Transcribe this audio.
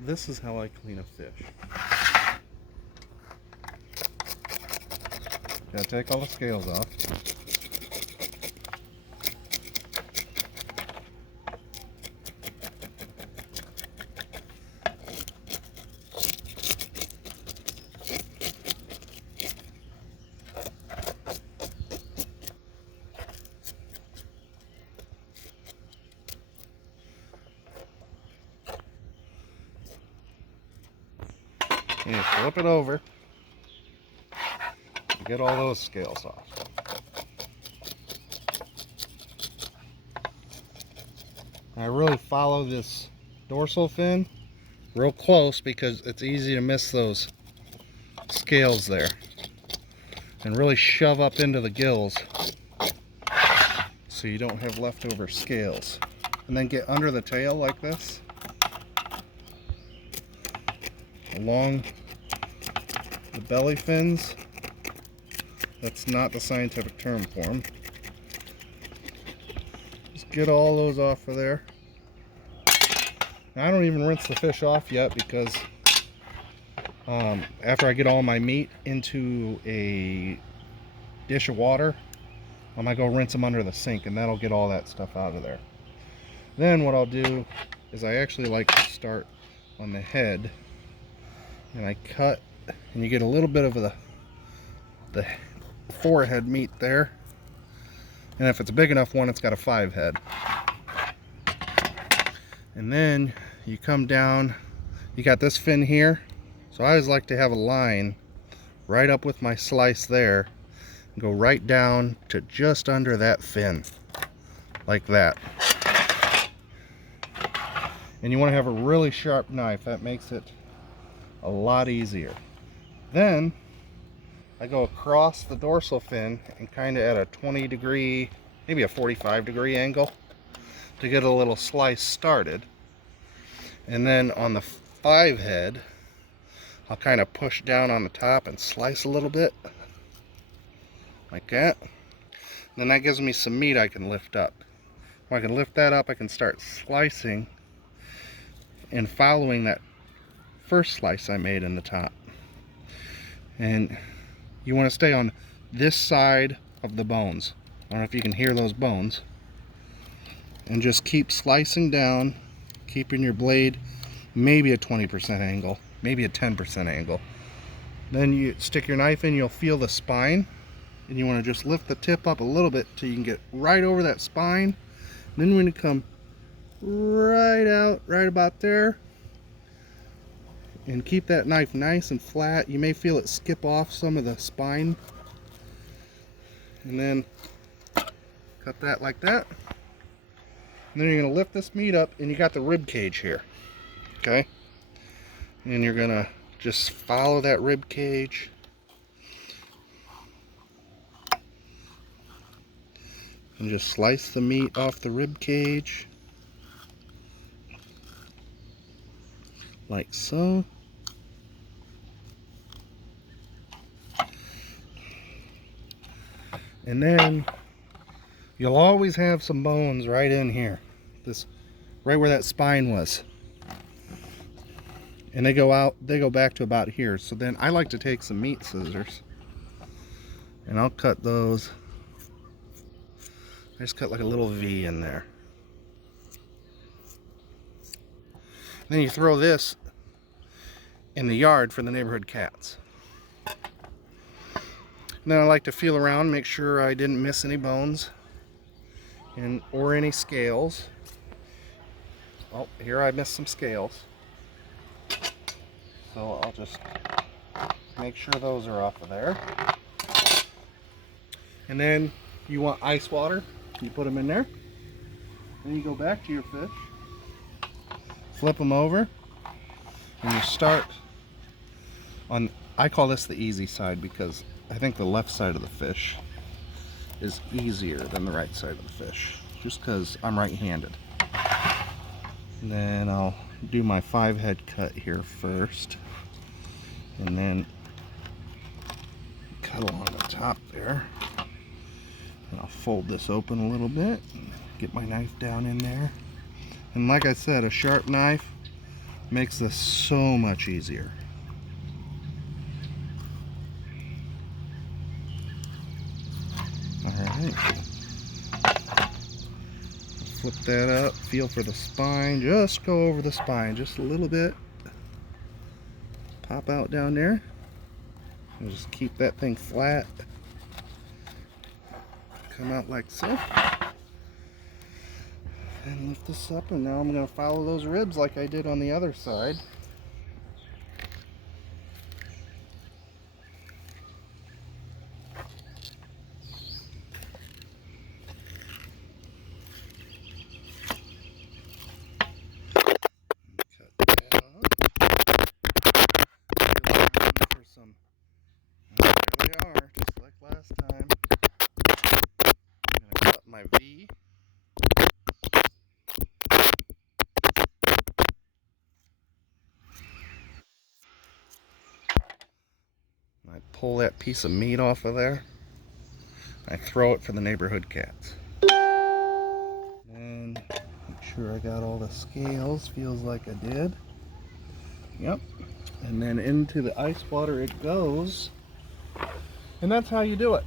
this is how I clean a fish. Gotta take all the scales off. And you flip it over to get all those scales off. I really follow this dorsal fin real close because it's easy to miss those scales there, and really shove up into the gills so you don't have leftover scales. And then get under the tail like this, along the belly fins. That's not the scientific term for them. Just get all those off of there. Now, I don't even rinse the fish off yet because after I get all my meat into a dish of water, I'm gonna go rinse them under the sink, and that'll get all that stuff out of there. Then what I'll do is I actually like to start on the head, and I cut, and you get a little bit of the forehead meat there. And if it's a big enough one, it's got a 5 head. And then you come down, you got this fin here. So I always like to have a line right up with my slice there, and go right down to just under that fin, like that. And you want to have a really sharp knife. That makes it a lot easier. Then I go across the dorsal fin and kind of at a 20 degree, maybe a 45 degree angle to get a little slice started. And then on the 5 head, I'll kind of push down on the top and slice a little bit like that. And then that gives me some meat I can lift up. When I can lift that up, I can start slicing and following that first slice I made in the top. And you want to stay on this side of the bones. I don't know if you can hear those bones. And just keep slicing down, keeping your blade maybe a 20% angle, maybe a 10% angle. Then you stick your knife in, you'll feel the spine, and you want to just lift the tip up a little bit till you can get right over that spine. Then we're going to come right out, right about there, and keep that knife nice and flat. You may feel it skip off some of the spine, and then cut that like that. And then you're going to lift this meat up, and you got the rib cage here, okay? And you're going to just follow that rib cage. And just slice the meat off the rib cage like so. And then you'll always have some bones right in here, this right where that spine was, and they go back to about here. So then I like to take some meat scissors, and I'll cut those. I just cut like a little V in there. Then you throw this in the yard for the neighborhood cats. And then I like to feel around, make sure I didn't miss any bones or any scales. Oh, here I missed some scales. So I'll just make sure those are off of there. And then you want ice water. You put them in there. Then you go back to your fish. Flip them over. And you start on, I call this the easy side because I think the left side of the fish is easier than the right side of the fish, just because I'm right-handed. And then I'll do my 5 head cut here first, and then cut along the top there. And I'll fold this open a little bit, get my knife down in there. And like I said, a sharp knife Makes this so much easier. Alright. Flip that up, feel for the spine, just go over the spine just a little bit. Pop out down there. And just keep that thing flat. Come out like so. And lift this up, and now I'm going to follow those ribs like I did on the other side. There they are, just like last time. I'm going to cut my V. I pull that piece of meat off of there. I throw it for the neighborhood cats. And make sure I got all the scales. Feels like I did. Yep. And then into the ice water it goes. And that's how you do it.